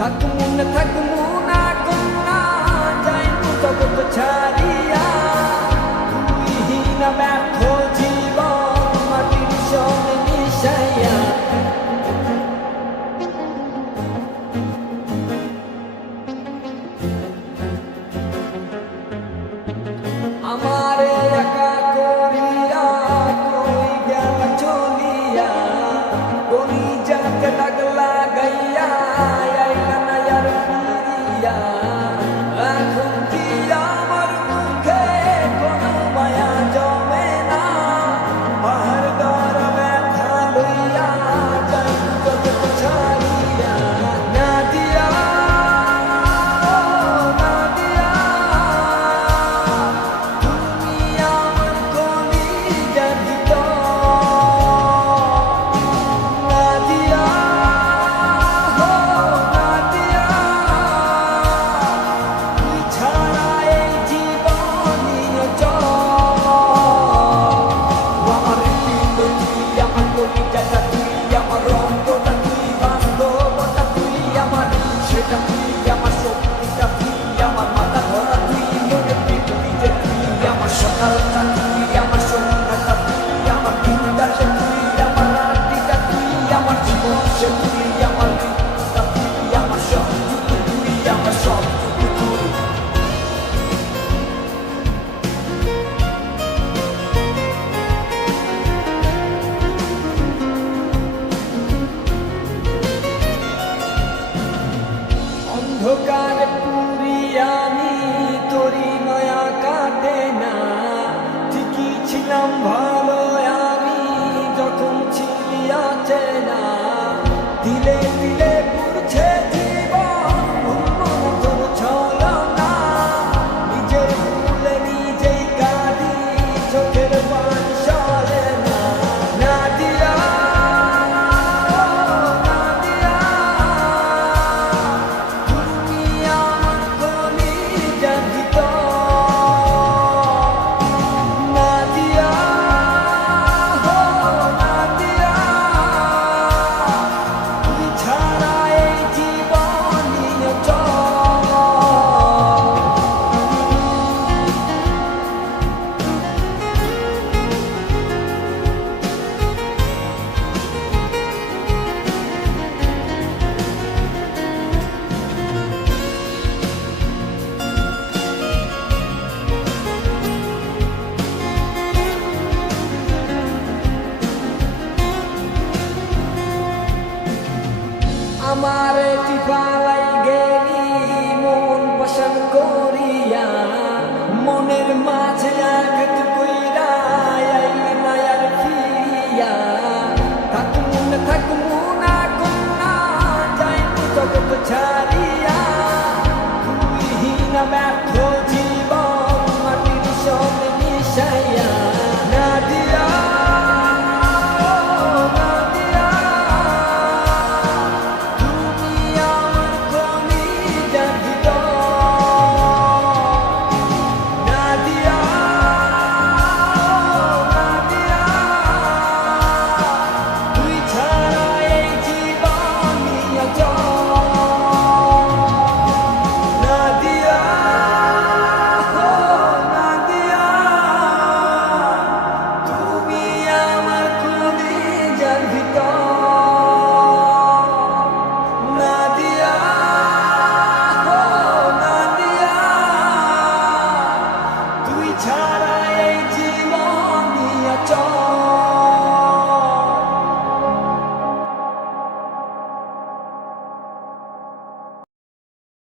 থাকমু না কন্যা যাইমু জগৎ ছাড়িয়া তুইহীন ব্যর্থ জীবন মাটির সঙ্গে মিশাইয়া আমারে একা করিয়া কই গেল চলিয়া কলিজাতে দাগ লাগাইয়া আইলা না আর ফিরিয়া এখন কি আমার মুখে কোনো মায়া জমে না পাহাড় দর ব্যথা লইয়া যাই জগৎ ছাড়িয়া না দিয়া অন্ধকার পুরিয়া আমি তোরি মায়া কাটে না ঠিকই ছিলাম ভালো আমি যখন ছিলি অচেনা দিলে দিলে পুরছে জীবন তোর ছলনা নিজের ভুলে নিজেই কাঁদি চোখের পানি সরে না না দিয়া আমারে টিপালাই গেলি মন পছন্দ করিয়া মনের মাঝে আঘাত কইরা আইলি না আর ফিরিয়া থাকমু না কন্যা যাইমু জগৎ ছাড়িয়া